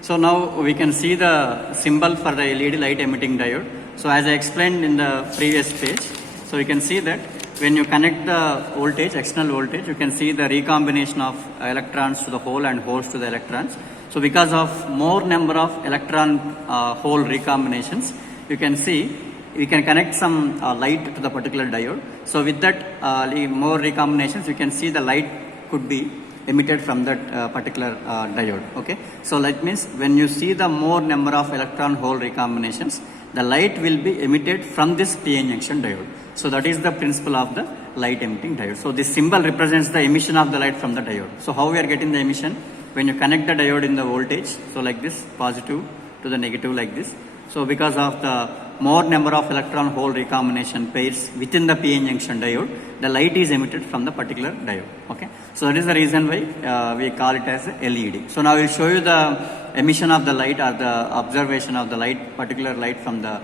So now we can see the symbol for the LED light emitting diode. So as I explained in the previous page, so you can see that when you connect the voltage, external voltage, you can see the recombination of electrons to the hole and holes to the electrons. So because of more number of electron hole recombinations, you can see we can connect some light to the particular diode. So with that more recombinations, you can see the light could be emitted from that particular diode. Okay, so that means when you see the more number of electron hole recombinations, the light will be emitted from this PN junction diode. So that is the principle of the light emitting diode. So this symbol represents the emission of the light from the diode. So how we are getting the emission? When you connect the diode in the voltage, so like this, positive to the negative like this. So because of the more number of electron hole recombination pairs within the PN junction diode, the light is emitted from the particular diode. Okay, so that is the reason why we call it as LED. So now I will show you the emission of the light or the observation of the light, particular light from the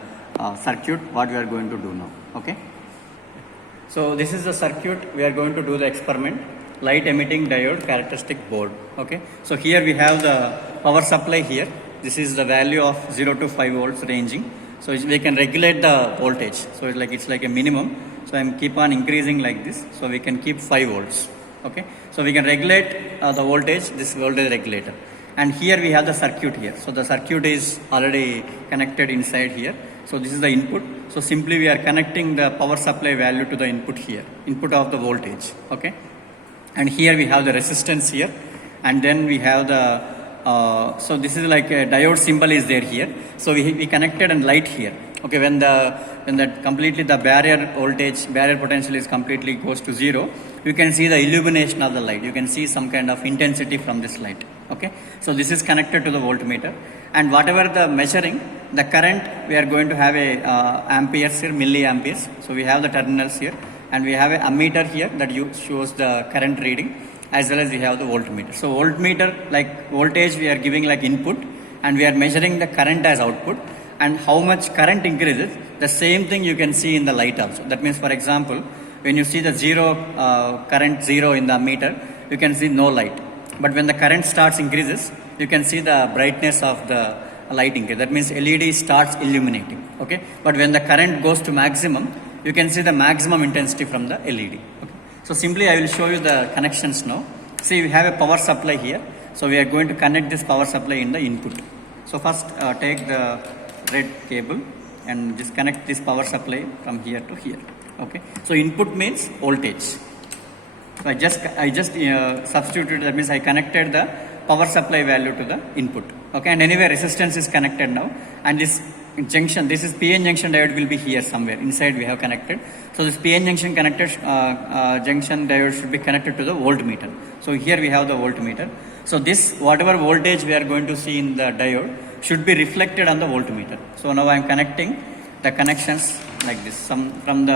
circuit, what we are going to do now. Okay, so this is the circuit we are going to do the experiment, light emitting diode characteristic board. Okay, so here we have the power supply here. This is the value of 0 to 5 volts ranging. So we can regulate the voltage. So it's like a minimum. So I'm keep on increasing like this. So we can keep 5 volts. Okay. So we can regulate the voltage, this voltage regulator. And here we have the circuit here. So the circuit is already connected inside here. So this is the input. So simply we are connecting the power supply value to the input here, input of the voltage. Okay. And here we have the resistance here. And then we have the so this is like a diode symbol is there here. So we connected and light here. Okay, when the completely the barrier voltage, barrier potential is completely goes to 0, you can see the illumination of the light. You can see some kind of intensity from this light. Okay, so this is connected to the voltmeter, and whatever the measuring, the current we are going to have a amperes here, milliamperes. So we have the terminals here, and we have a ammeter here that shows the current reading, as well as we have the voltmeter. So voltmeter, like voltage we are giving like input, and we are measuring the current as output, and how much current increases, the same thing you can see in the light also. That means, for example, when you see the current 0 in the ammeter, you can see no light. But when the current starts increases, you can see the brightness of the light increase. That means LED starts illuminating. Okay, but when the current goes to maximum, you can see the maximum intensity from the LED. Okay. So simply I will show you the connections now. See, we have a power supply here. So we are going to connect this power supply in the input. So first take the red cable and disconnect this power supply from here to here. Okay. So input means voltage. So I just substituted, that means I connected the power supply value to the input. Okay, and anyway resistance is connected now, and this junction, this is PN junction diode will be here somewhere inside we have connected. So this PN junction connected junction diode should be connected to the voltmeter. So here we have the voltmeter. So this whatever voltage we are going to see in the diode should be reflected on the voltmeter. So now I am connecting the connections like this. Some from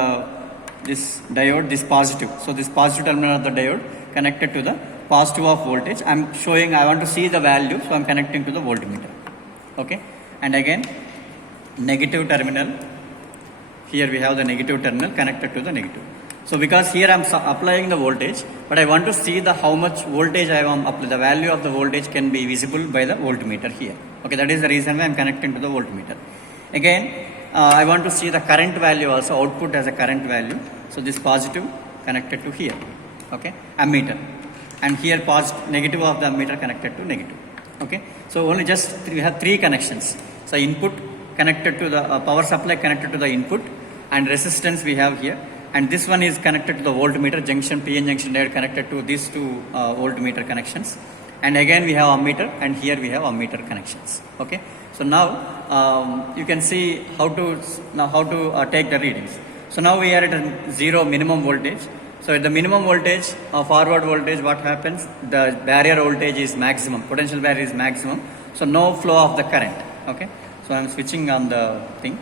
this diode, this positive. So this positive terminal of the diode connected to the positive of voltage. I am showing, I want to see the value, so I am connecting to the voltmeter. Okay, and again negative terminal, here we have the negative terminal connected to the negative. So because here I am applying the voltage, but I want to see the how much voltage I am applying, the value of the voltage can be visible by the voltmeter here. Okay, that is the reason why I am connecting to the voltmeter. Again I want to see the current value also, output as a current value. So this positive connected to here. Okay, ammeter, and here negative of the ammeter connected to negative. Okay, so only just we have 3 connections. So input connected to the power supply connected to the input, and resistance we have here, and this one is connected to the voltmeter junction, PN junction diode connected to these 2 voltmeter connections, and again we have ammeter, and here we have ammeter connections. Okay, so now you can see how to take the readings. So now we are at a 0 minimum voltage. So at the minimum voltage, forward voltage, what happens? The barrier voltage is maximum, potential barrier is maximum. So no flow of the current. Okay. So I am switching on the thing.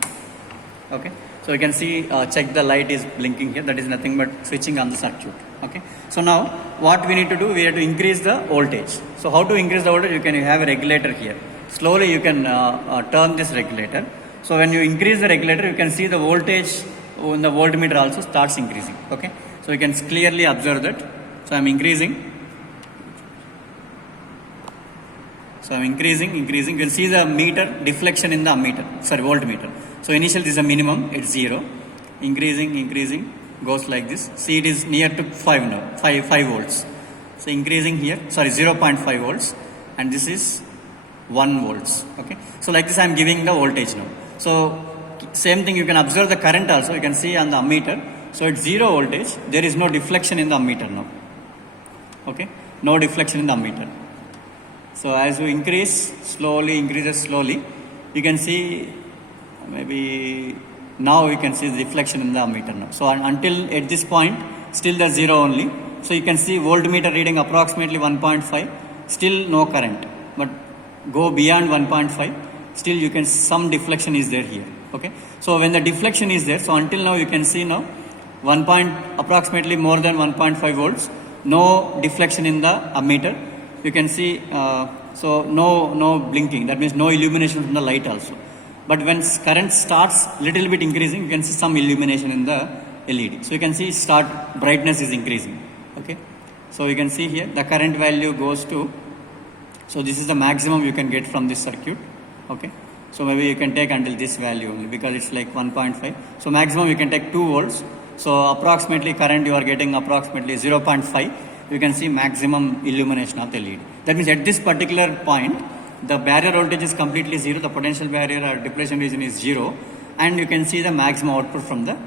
Okay. So you can see, check the light is blinking here. That is nothing but switching on the circuit. Okay. So now what we need to do, we have to increase the voltage. So how to increase the voltage? You have a regulator here. Slowly you can turn this regulator. So when you increase the regulator, you can see the voltage in the voltmeter also starts increasing. Okay. So you can clearly observe that. So I am increasing. So I'm increasing. You can see the meter deflection in the ammeter, sorry, voltmeter. So initial this is a minimum, it's 0. Increasing, goes like this. See, it is near to 5 now, 5 volts. So increasing here, sorry, 0.5 volts, and this is 1 volts. Okay. So like this I'm giving the voltage now. So same thing, you can observe the current also, you can see on the ammeter. So it's 0 voltage, there is no deflection in the ammeter now. Okay, no deflection in the ammeter. So as you increases slowly, you can see maybe now you can see the deflection in the ammeter now. So until at this point, still the 0 only. So you can see voltmeter reading approximately 1.5, still no current. But go beyond 1.5, still you can, some deflection is there here. Okay, so when the deflection is there, so until now you can see now approximately more than 1.5 volts, no deflection in the ammeter. You can see, so no blinking, that means no illumination from the light also. But when current starts little bit increasing, you can see some illumination in the LED. So you can see brightness is increasing. Okay, so you can see here the current value goes to, so this is the maximum you can get from this circuit. Okay, so maybe you can take until this value only because it's like 1.5. So maximum you can take 2 volts. So approximately current you are getting approximately 0.5. You can see maximum illumination of the LED. That means at this particular point, the barrier voltage is completely 0. The potential barrier or depletion region is 0, and you can see the maximum output from the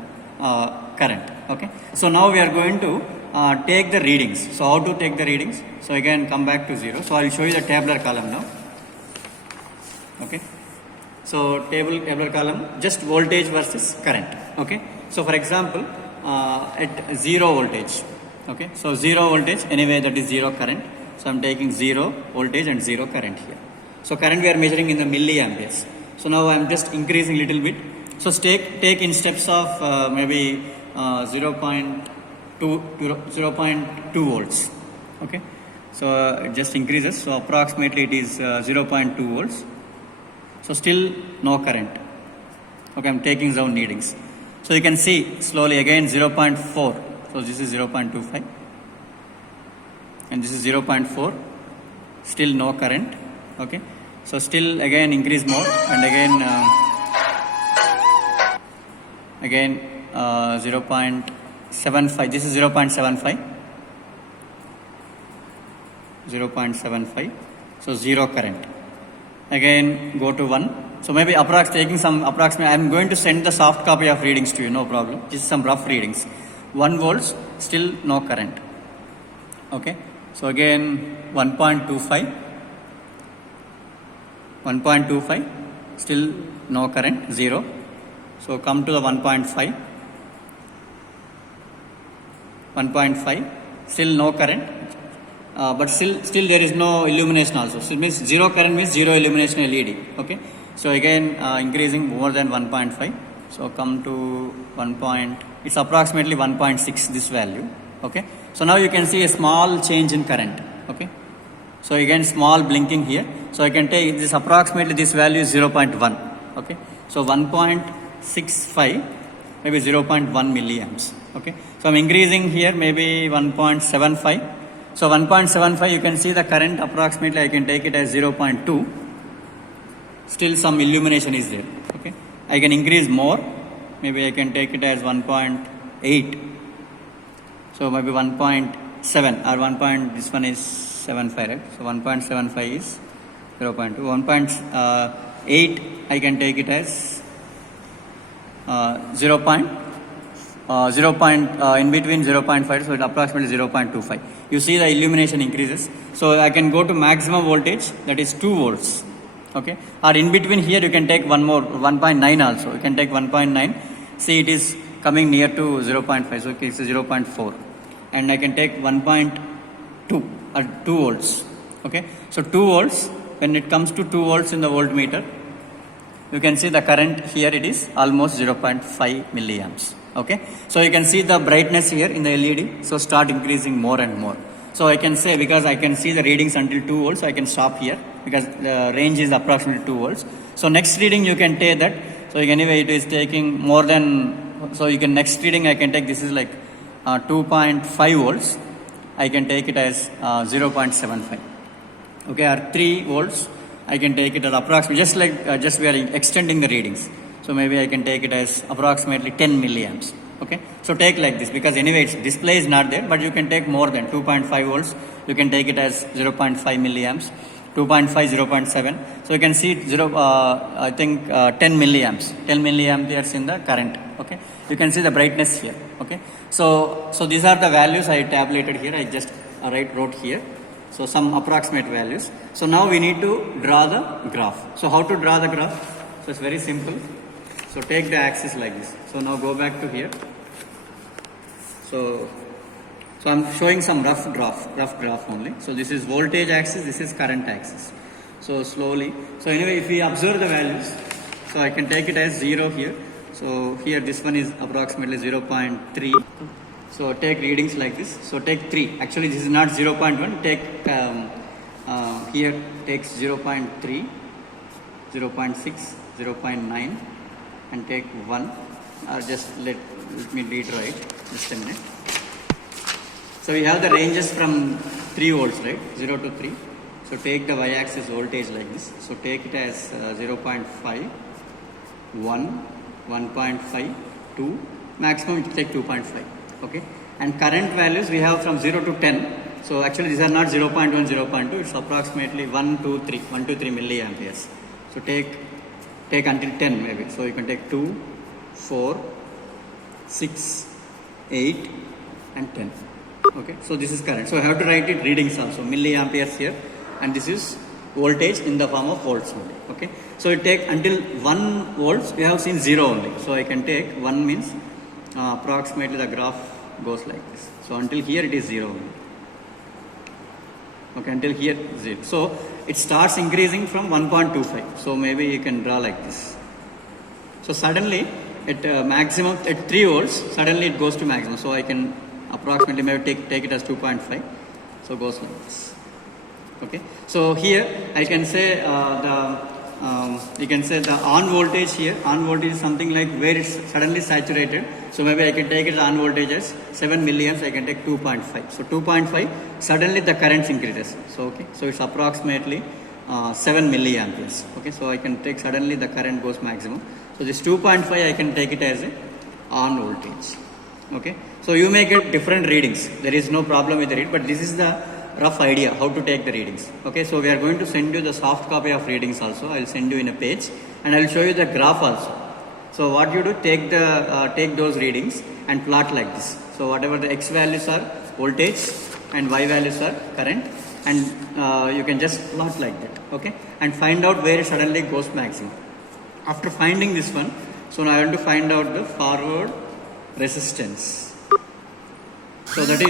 current. Okay. So now we are going to take the readings. So how to take the readings? So again come back to 0. So I will show you the tabular column now. Okay. So tabular column, just voltage versus current. Okay. So for example, at 0 voltage. Okay. So 0 voltage, anyway that is 0 current. So I'm taking 0 voltage and 0 current here. So current we are measuring in the milliamperes. So now I'm just increasing little bit. So take in steps of maybe 0.2 volts. Okay. So it just increases. So approximately it is 0.2 volts. So still no current. Okay, I'm taking zone readings. So you can see slowly again 0.4. So this is 0.25. And this is 0.4. Still no current. Okay. So still again increase more, and again 0.75. This is 0.75. 0.75. So 0 current. Again go to 1. So maybe taking some approximate. I am going to send the soft copy of readings to you, no problem. This is some rough readings. 1 volts, still no current. Okay. So again 1.25. 1.25, still no current, 0. So come to the 1.5. 1.5, still no current, but still there is no illumination also. So it means 0 current means 0 illumination LED. Okay. So again increasing more than 1.5. So come to 1. It's approximately 1.6 this value. Okay. So now you can see a small change in current. Okay. So again small blinking here. So I can take this approximately this value is 0.1. Okay. So 1.65 maybe 0.1 milliamps. Okay. So I'm increasing here maybe 1.75. So 1.75 you can see the current approximately I can take it as 0.2. Still some illumination is there. Okay. I can increase more. Maybe I can take it as 1.8. So maybe 1.7 or 1. This one is 75, right? So 1.75 is 0.2. 1.8 I can take it as 0. In between 0.5, so it approximately 0.25. You see the illumination increases. So I can go to maximum voltage, that is 2 volts. Okay. Or in between here you can take one more, 1.9 also. You can take 1.9. See, it is coming near to 0.5. So it's 0.4. And I can take 1.2 or 2 volts. Okay. So 2 volts, when it comes to 2 volts in the voltmeter, you can see the current here, it is almost 0.5 milliamps. Okay. So you can see the brightness here in the LED. So start increasing more and more. So I can say, because I can see the readings until 2 volts, so I can stop here because the range is approximately 2 volts. So next reading you can take that. So anyway, it is taking more than, so you can next reading I can take, this is like 2.5 volts. I can take it as 0.75. okay, or 3 volts, I can take it as approximately, just like just we are extending the readings. So maybe I can take it as approximately 10 milliamps. Okay, so take like this, because anyway its display is not there, but you can take more than 2.5 volts. You can take it as 0.5 milliamps, 2.5, 0.7. So you can see 10 milliamps, 10 milliamperes in the current. Okay, you can see the brightness here. Okay, so these are the values I tabulated here. I just wrote here. So some approximate values. So now we need to draw the graph. So how to draw the graph? So it's very simple. So take the axis like this. So now go back to here. So I'm showing some rough graph only. So this is voltage axis, this is current axis. So slowly. So anyway, if we observe the values, so I can take it as 0 here. So here this one is approximately 0.3. So take readings like this. So take 3. Actually this is not 0.1. Take here takes 0.3, 0.6, 0.9, and take 1. Or just let me read right. Just a minute. So we have the ranges from 3 volts, right? 0 to 3. So take the y-axis voltage like this. So take it as 0.5, 1, 1.5, 2. Maximum you take 2.5. Okay, and current values we have from 0 to 10. So actually these are not 0.1, 0.2. It's approximately 1 to 3 milliamperes. So take until 10 maybe. So you can take 2, 4, 6, 8, and 10. Okay, so this is current. So I have to write it readings also, milliamperes here, and this is voltage in the form of volts only. Okay, so it take until 1 volts. We have seen 0 only. So I can take 1 means approximately the graph goes like this. So until here it is 0 only. Okay, until here 0. So it starts increasing from 1.25. So maybe you can draw like this. So suddenly at maximum at 3 volts, suddenly it goes to maximum. So I can approximately maybe take it as 2.5. So it goes like this. Okay, so here I can say you can say the on voltage here. On voltage is something like where it's suddenly saturated. So maybe I can take it on voltage as 7 milliamps. I can take 2.5. So 2.5, suddenly the current increases. So okay, so it's approximately 7 milliamperes. Okay, so I can take suddenly the current goes maximum. So this 2.5 I can take it as a on voltage. Okay, so you may get different readings. There is no problem with the read, but this is the rough idea how to take the readings. Okay, so we are going to send you the soft copy of readings also. I will send you in a page, and I will show you the graph also. So what you do, take those readings and plot like this. So whatever the x values are voltage and y values are current, and you can just plot like that. Okay, and find out where it suddenly goes maximum. After finding this one, so now I want to find out the forward resistance. So that is